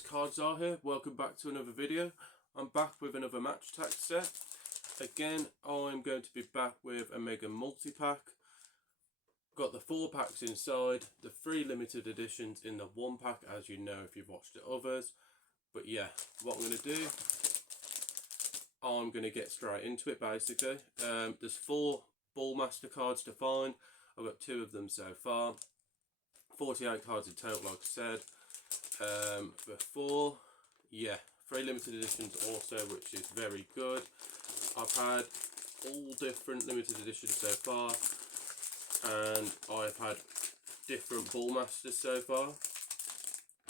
lads, Cards here. Welcome back to another video. I'm back with another match Attax set. Again, I'm going to be back with a mega multi-pack. Got the 4 packs inside, the 3 limited editions in the 1 pack, as you know if you've watched the others. But yeah, what I'm going to do, I'm going to get straight into it basically. There's 4 Ballmaster cards to find. I've got 2 of them so far. 48 cards in total, like I said. Before, yeah, 3 limited editions also, which is very good. I've had all different limited editions so far, and I've had different Ballmasters so far.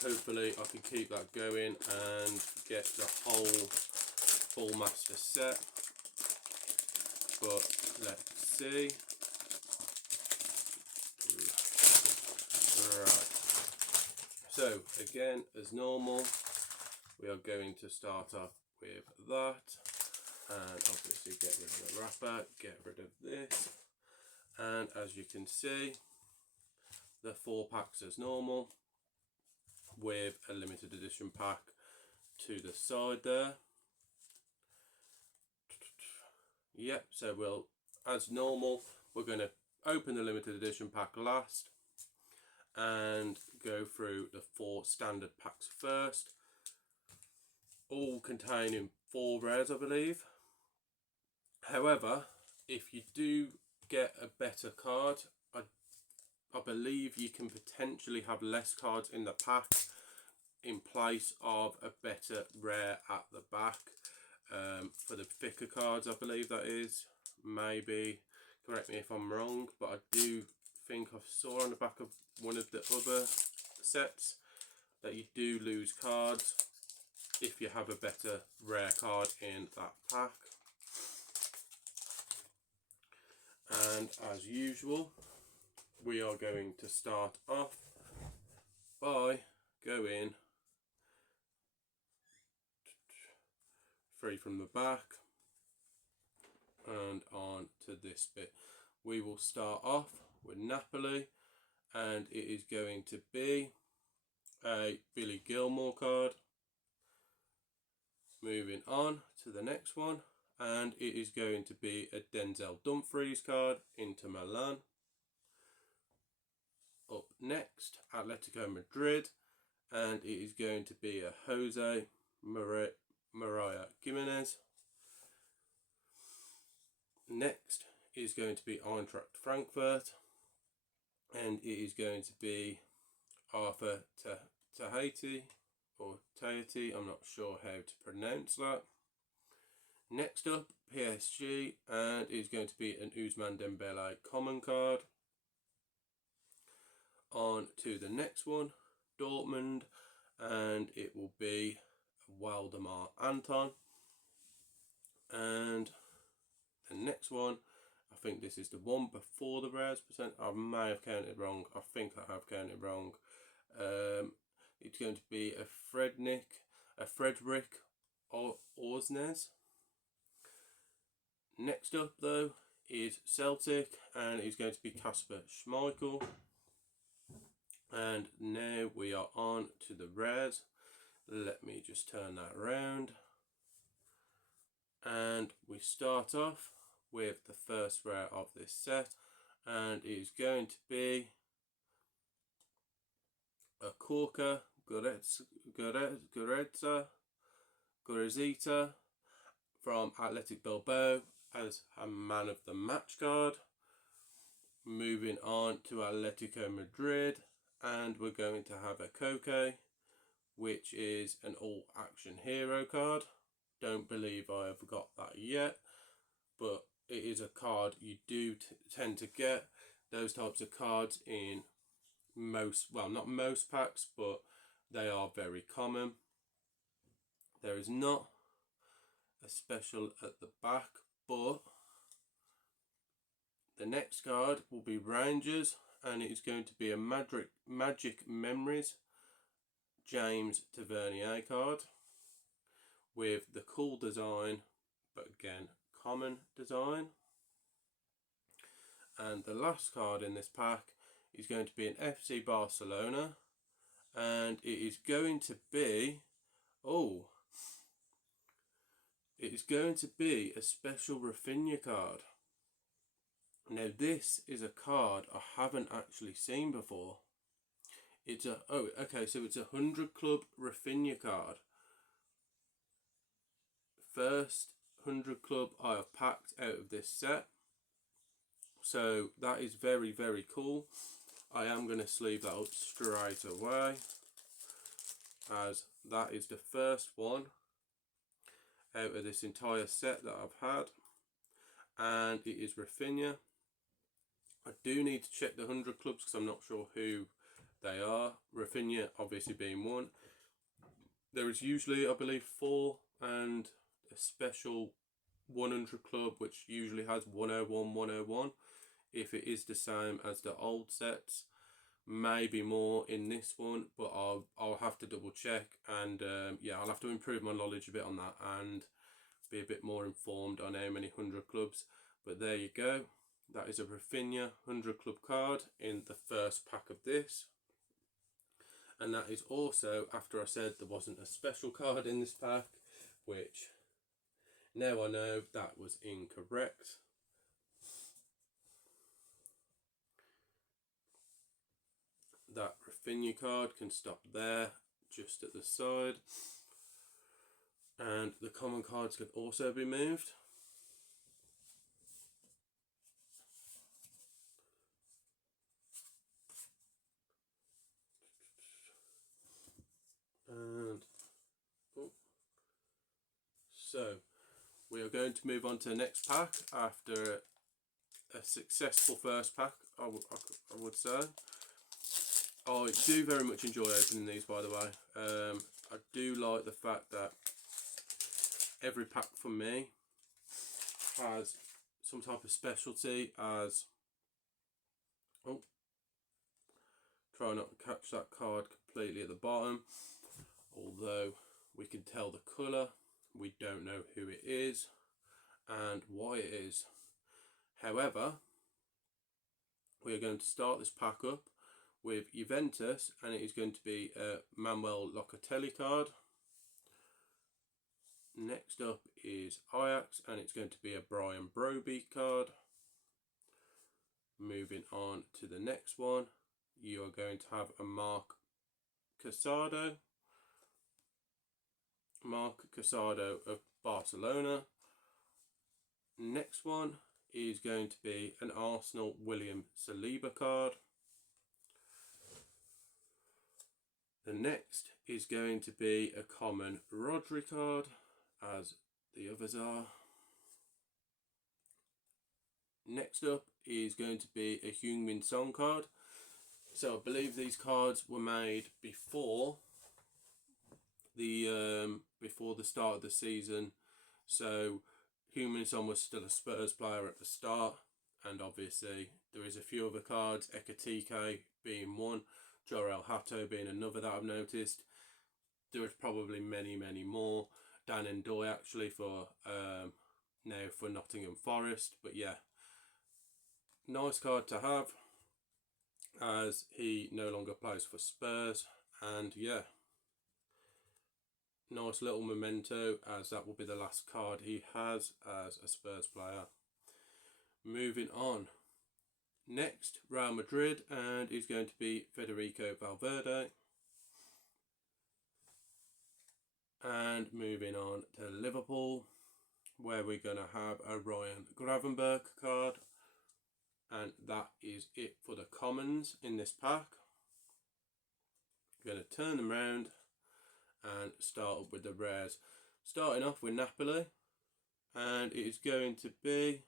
Hopefully I can keep that going and get the whole Ballmaster set, but let's see. Right. So again, as normal, we are going to start off with that, and obviously get rid of the wrapper, get rid of this, and as you can see, the 4 packs as normal, with a limited edition pack to the side there. Yep, so we'll, as normal, we're going to open the limited edition pack last and go through the 4 standard packs first, all containing 4 rares I believe. However, if you do get a better card, I believe you can potentially have less cards in the pack in place of a better rare at the back. For the thicker cards, I believe that is. Maybe, correct me if I'm wrong, but I do think I saw on the back of one of the other sets that you do lose cards if you have a better rare card in that pack. And as usual, we are going to start off by going 3 from the back and on to this bit. We will start off with Napoli, and it is going to be a Billy Gilmore card. Moving on to the next one, and it is going to be a Denzel Dumfries card, Inter Milan. Up next, Atletico Madrid, and it is going to be a Jose Maria Gimenez. Next is going to be Eintracht Frankfurt, and it is going to be Arthur Tahiti, or Tahiti, I'm not sure how to pronounce that. Next up, PSG, and it is going to be an Ousmane Dembele common card. On to the next one, Dortmund, and it will be Waldemar Anton. And the next one, I think this is the one before the rares percent. I may have counted wrong. I think I have counted wrong. It's going to be a Frederick Orsnes. Next up though is Celtic, and it's going to be Kasper Schmeichel. And now we are on to the rares. Let me just turn that around. And we start off with the first rare of this set, and it is going to be a Corca Gorezita from Athletic Bilbao as a man of the match card. Moving on to Atletico Madrid, and we're going to have a Koke, which is an all action hero card. Don't believe I have got that yet, but it is a card you do tend to get those types of cards in most, well, not most packs, but they are very common. There is not a special at the back, but the next card will be Rangers, and it is going to be a Magic Memories James Tavernier card with the cool design, but again common design. And the last card in this pack is going to be an FC Barcelona, and it is going to be, oh, it is going to be a special Rafinha card. Now this is a card I haven't actually seen before. It's a, oh, okay, so it's a 100 club Rafinha card. First 100 club I have packed out of this set. So that is very, very cool. I am going to sleeve that up straight away, as that is the first one out of this entire set that I've had, and it is Rafinha. I do need to check the 100 clubs because I'm not sure who they are. Rafinha obviously being one. There is usually, I believe, 4 and a special 100 club which usually has 101, 101. If it is the same as the old sets, maybe more in this one, but I'll have to double check, and yeah, I'll have to improve my knowledge a bit on that and be a bit more informed on how many 100 clubs. But there you go, that is a Rafinha 100 club card in the first pack of this. And that is also after I said there wasn't a special card in this pack, which now I know that was incorrect. That Rafinha card can stop there, just at the side. And the common cards can also be moved. And oh, so we are going to move on to the next pack after a successful first pack, I would say. I do very much enjoy opening these, by the way. I do like the fact that every pack for me has some type of specialty, as, oh, try not to catch that card completely at the bottom, although we can tell the colour. We don't know who it is and why it is. However, we are going to start this pack up with Juventus, and it is going to be a Manuel Locatelli card. Next up is Ajax, and it's going to be a Brian Broby card. Moving on to the next one, you are going to have a Marc Casado of Barcelona. Next one is going to be an Arsenal William Saliba card. The next is going to be a common Rodri card, as the others are. Next up is going to be a Heung-min Son card. So I believe these cards were made before the start of the season. So Heung-min Son was still a Spurs player at the start, and obviously there is a few other cards, Ekatike being one, Jorel Hato being another that I've noticed. There is probably many, many more. Dan Ndoye actually for now for Nottingham Forest. But yeah, nice card to have, as he no longer plays for Spurs. And yeah, nice little memento, as that will be the last card he has as a Spurs player. Moving on. Next, Real Madrid, and is going to be Federico Valverde. And moving on to Liverpool, where we're going to have a Ryan Gravenberch card. And that is it for the commons in this pack. I'm going to turn them around and start up with the rares. Starting off with Napoli, and it is going to be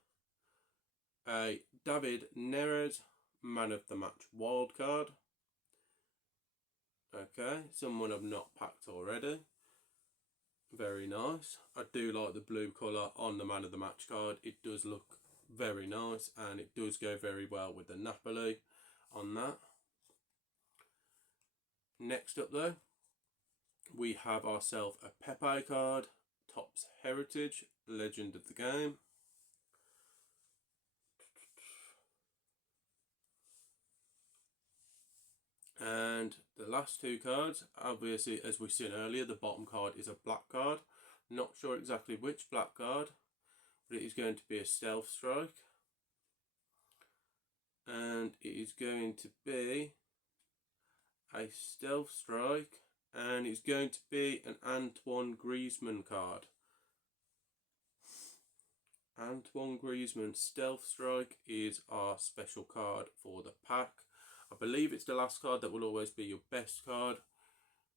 a David Neres Man of the Match wild card. Okay, someone I've not packed already. Very nice. I do like the blue colour on the Man of the Match card. It does look very nice, and it does go very well with the Napoli on that. Next up though, we have ourselves a Pepe card, Topp's Heritage, legend of the game. And the last two cards, obviously, as we've seen earlier, the bottom card is a black card. Not sure exactly which black card, but it is going to be a Stealth Strike. And it is going to be a Stealth Strike, and it's going to be an Antoine Griezmann card. Antoine Griezmann Stealth Strike is our special card for the pack. I believe it's the last card that will always be your best card.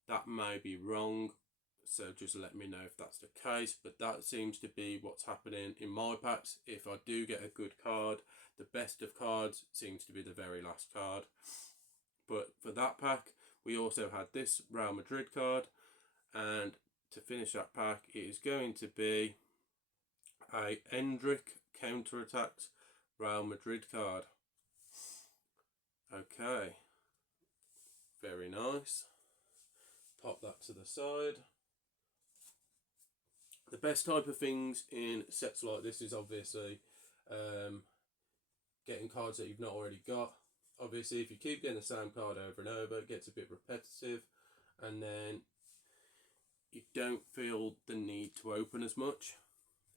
That may be wrong, so just let me know if that's the case, but that seems to be what's happening in my packs. If I do get a good card, the best of cards seems to be the very last card. But for that pack, we also had this Real Madrid card, and to finish that pack, it is going to be a Endrick Counterattacks Real Madrid card. Okay, very nice. Pop that to the side. The best type of things in sets like this is obviously getting cards that you've not already got. Obviously, if you keep getting the same card over and over, it gets a bit repetitive, and then you don't feel the need to open as much.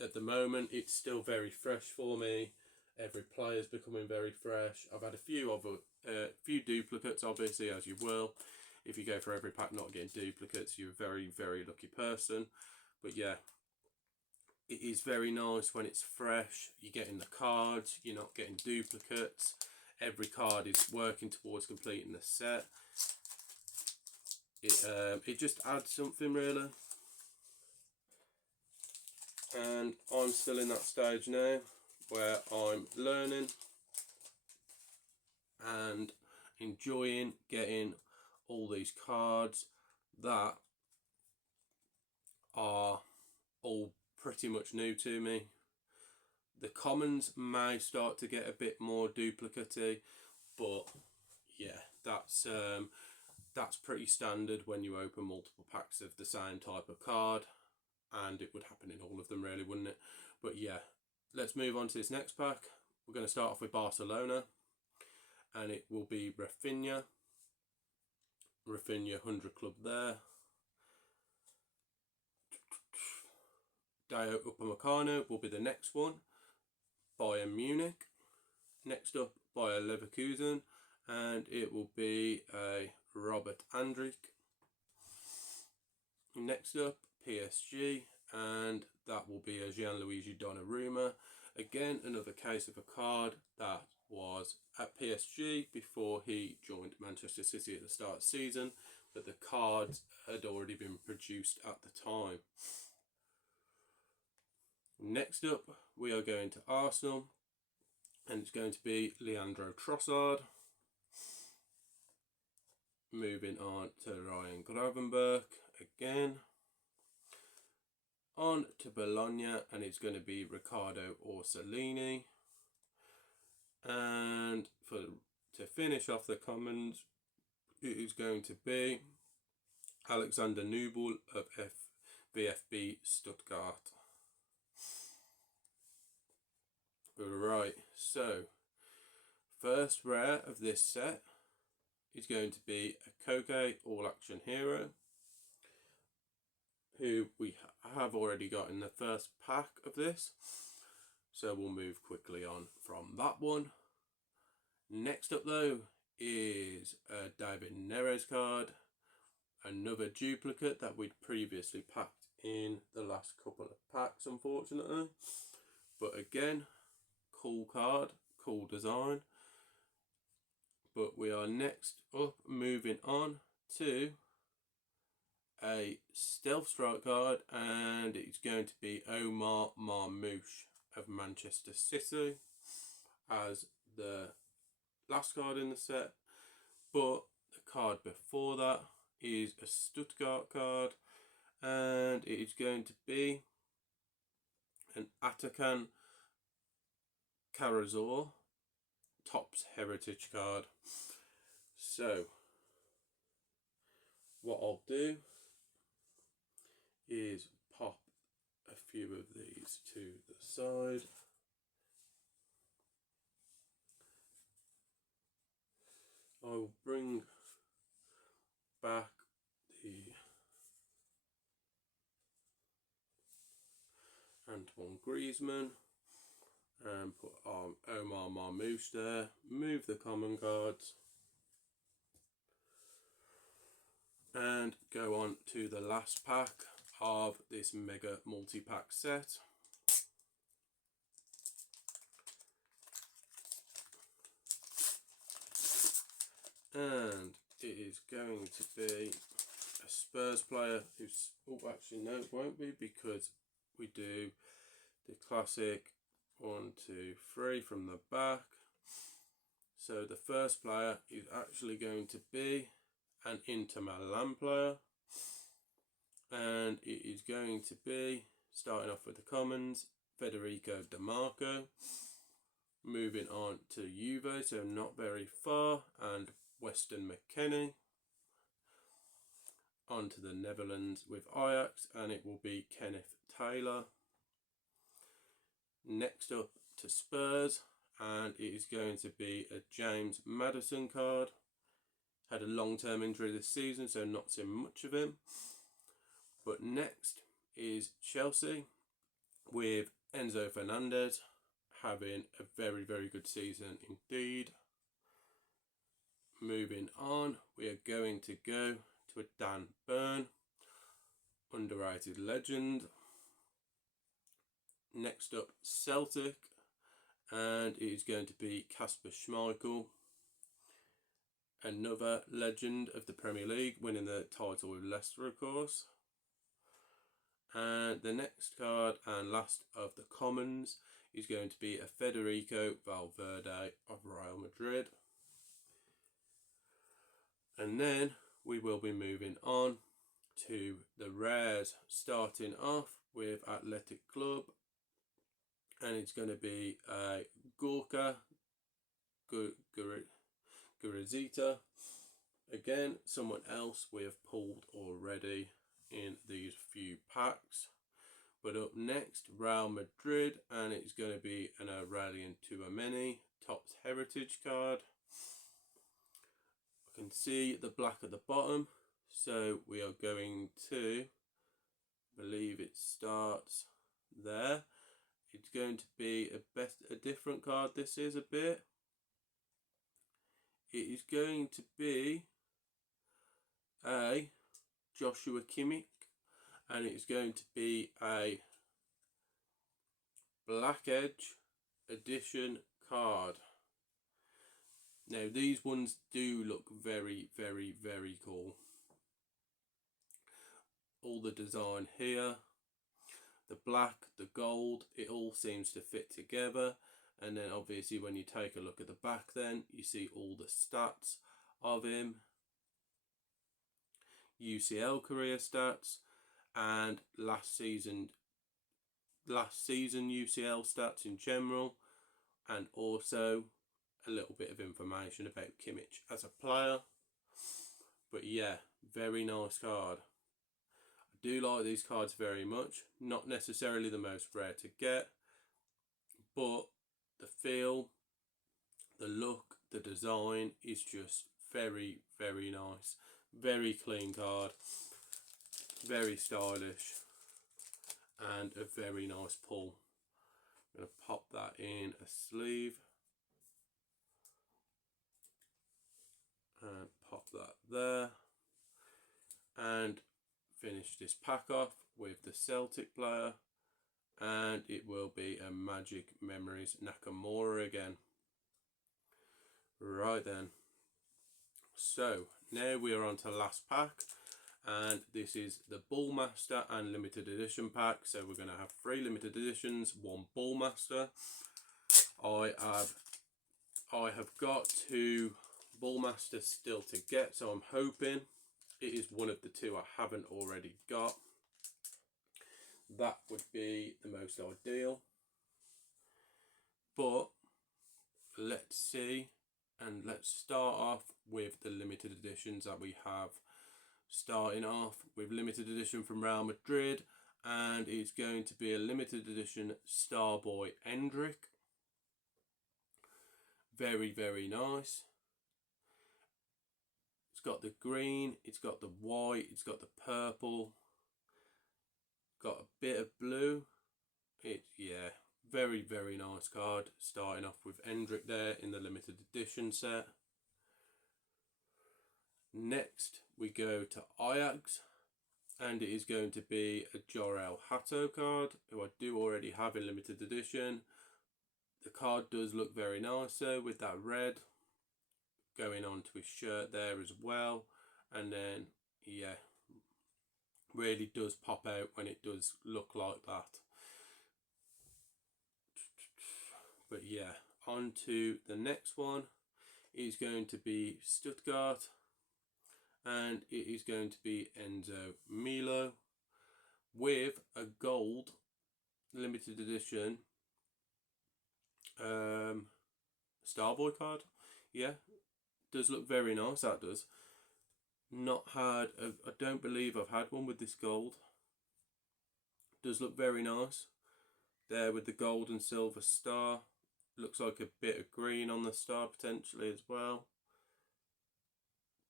At the moment, it's still very fresh for me. Every player is becoming very fresh. I've had a few duplicates, obviously, as you will. If you go for every pack not getting duplicates, you're a very, very lucky person. But yeah, it is very nice when it's fresh. You're getting the cards, you're not getting duplicates. Every card is working towards completing the set. It just adds something, really. And I'm still in that stage now where I'm learning and enjoying getting all these cards that are all pretty much new to me. The commons may start to get a bit more duplicate-y, but yeah, that's pretty standard when you open multiple packs of the same type of card, and it would happen in all of them, really, wouldn't it? But yeah, let's move on to this next pack. We're going to start off with Barcelona, and it will be Rafinha 100 club there. Dayot Upamecano will be the next one. Bayern Munich. Next up, Bayer Leverkusen, and it will be a Robert Andrich. Next up, PSG, and that will be a Gianluigi Donnarumma. Again, another case of a card that was at PSG before he joined Manchester City at the start of the season, but the cards had already been produced at the time. Next up, we are going to Arsenal, and it's going to be Leandro Trossard. Moving on to Ryan Gravenberch again. On to Bologna, and it's going to be Riccardo Orsolini. And to finish off the commons, it is going to be Alexander Nubel of VfB Stuttgart. Right, so first rare of this set is going to be a Koke All Action Hero, who we have already got in the first pack of this, so we'll move quickly on from that one. Next up though is a David Neres card, another duplicate that we'd previously packed in the last couple of packs, unfortunately, but again, cool card, cool design. But we are next up moving on to a Stealth Strike card, and it's going to be Omar Marmoush of Manchester City as the last card in the set. But the card before that is a Stuttgart card, and it is going to be an Atakan Karazor Topp's Heritage card. So what I'll do is pop a few of these to the side. I will bring back the Antoine Griezmann and put Omar Marmoush there. Move the common cards and go on to the last pack of this mega multi-pack set. And it is going to be a Spurs player who's, oh actually no it won't be, because we do the classic 1, 2, 3 from the back. So the first player is actually going to be an Inter Milan player, and it is going to be, starting off with the commons, Federico Di Marco. Moving on to Juve, so not very far, and Weston McKennie. On to the Netherlands with Ajax, and it will be Kenneth Taylor. Next up to Spurs, and it is going to be a James Maddison card. Had a long-term injury this season, so not seen much of him. But next is Chelsea with Enzo Fernandez, having a very, very good season indeed. Moving on, we are going to go to a Dan Burn, underrated legend. Next up, Celtic, and it is going to be Kasper Schmeichel, another legend of the Premier League, winning the title with Leicester, of course. And the next card and last of the commons is going to be a Federico Valverde of Real Madrid. And then we will be moving on to the rares, starting off with Athletic Club, and it's going to be a Gorka Gurizita. Again, someone else we have pulled already in these few packs. But up next, Real Madrid, and it's going to be an Aurelien Tchouameni Topp's Heritage card. I can see the black at the bottom, so we are going to, I believe it starts there. It's going to be a different card. This is a bit. It is going to be a Joshua Kimmich, and it's going to be a Black Edge edition card. Now these ones do look very, very, very cool. All the design here, the black, the gold, it all seems to fit together. And then obviously when you take a look at the back, then you see all the stats of him, UCL career stats, and last season UCL stats in general, and also a little bit of information about Kimmich as a player. But yeah, very nice card. I do like these cards very much. Not necessarily the most rare to get, but the feel, the look, the design is just very, very nice. Very clean card, very stylish, and a very nice pull. I'm going to pop that in a sleeve and pop that there, and finish this pack off with the Celtic player, and it will be a Magic Memories Nakamura again. Right then, so now we are on to the last pack, and this is the Ballmaster and limited edition pack. So we're going to have 3 limited editions, 1 Ballmaster. I have got 2 Ballmasters still to get, so I'm hoping it is one of the 2 I haven't already got. That would be the most ideal, but let's see. And let's start off with the limited editions that we have. Starting off with limited edition from Real Madrid, and it's going to be a limited edition Starboy Endrick. Very, very nice. It's got the green, it's got the white, it's got the purple, got a bit of blue. Yeah, very, very nice card. Starting off with Endrick there in the limited edition set. Next we go to Ajax, and it is going to be a Jorel Hato card, who I do already have in limited edition. The card does look very nice though, with that red going on to his shirt there as well. And then, yeah, really does pop out when it does look like that. But yeah, on to the next one. Is going to be Stuttgart, and it is going to be Enzo Milo with a gold limited edition Starboy card. Yeah, does look very nice, that does. Not had I don't believe I've had one with this gold. Does look very nice there with the gold and silver star. Looks like a bit of green on the star potentially as well.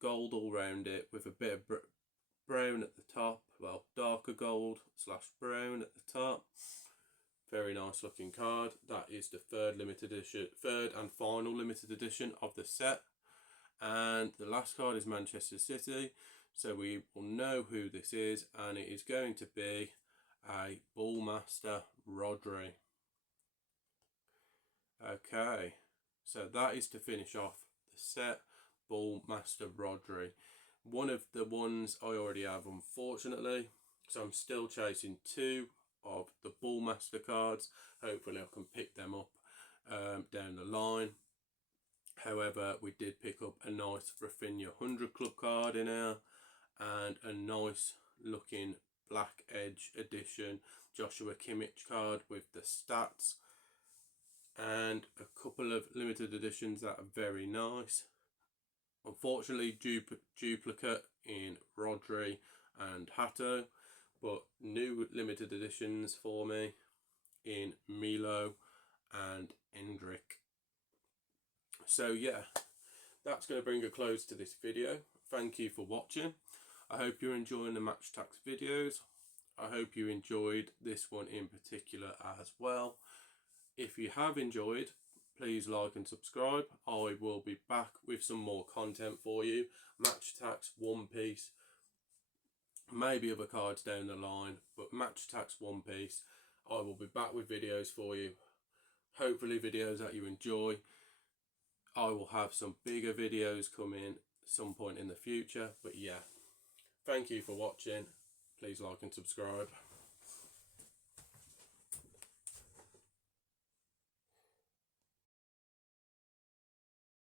Gold all round it with a bit of brown at the top. Well, darker gold / brown at the top. Very nice looking card. That is the third and final limited edition of the set. And the last card is Manchester City. So we will know who this is, and it is going to be a Bullmaster Rodri. Okay, so that is to finish off the set, Bullmaster Rodri. One of the ones I already have, unfortunately, so I'm still chasing two of the Bullmaster cards. Hopefully I can pick them up down the line. However, we did pick up a nice Rafinha 100 Club card in here, and a nice looking Black Edge edition Joshua Kimmich card with the stats, and a couple of limited editions that are very nice. Unfortunately, duplicate in Rodri and Hato, but new limited editions for me in Milo and Endrick. So yeah, that's going to bring a close to this video. Thank you for watching. I hope you're enjoying the Attax videos. I hope you enjoyed this one in particular as well. If you have enjoyed, please like and subscribe. I will be back with some more content for you. Attax, One Piece, maybe other cards down the line, but Attax, One Piece, I will be back with videos for you. Hopefully videos that you enjoy. I will have some bigger videos coming some point in the future, but yeah, thank you for watching. Please like and subscribe.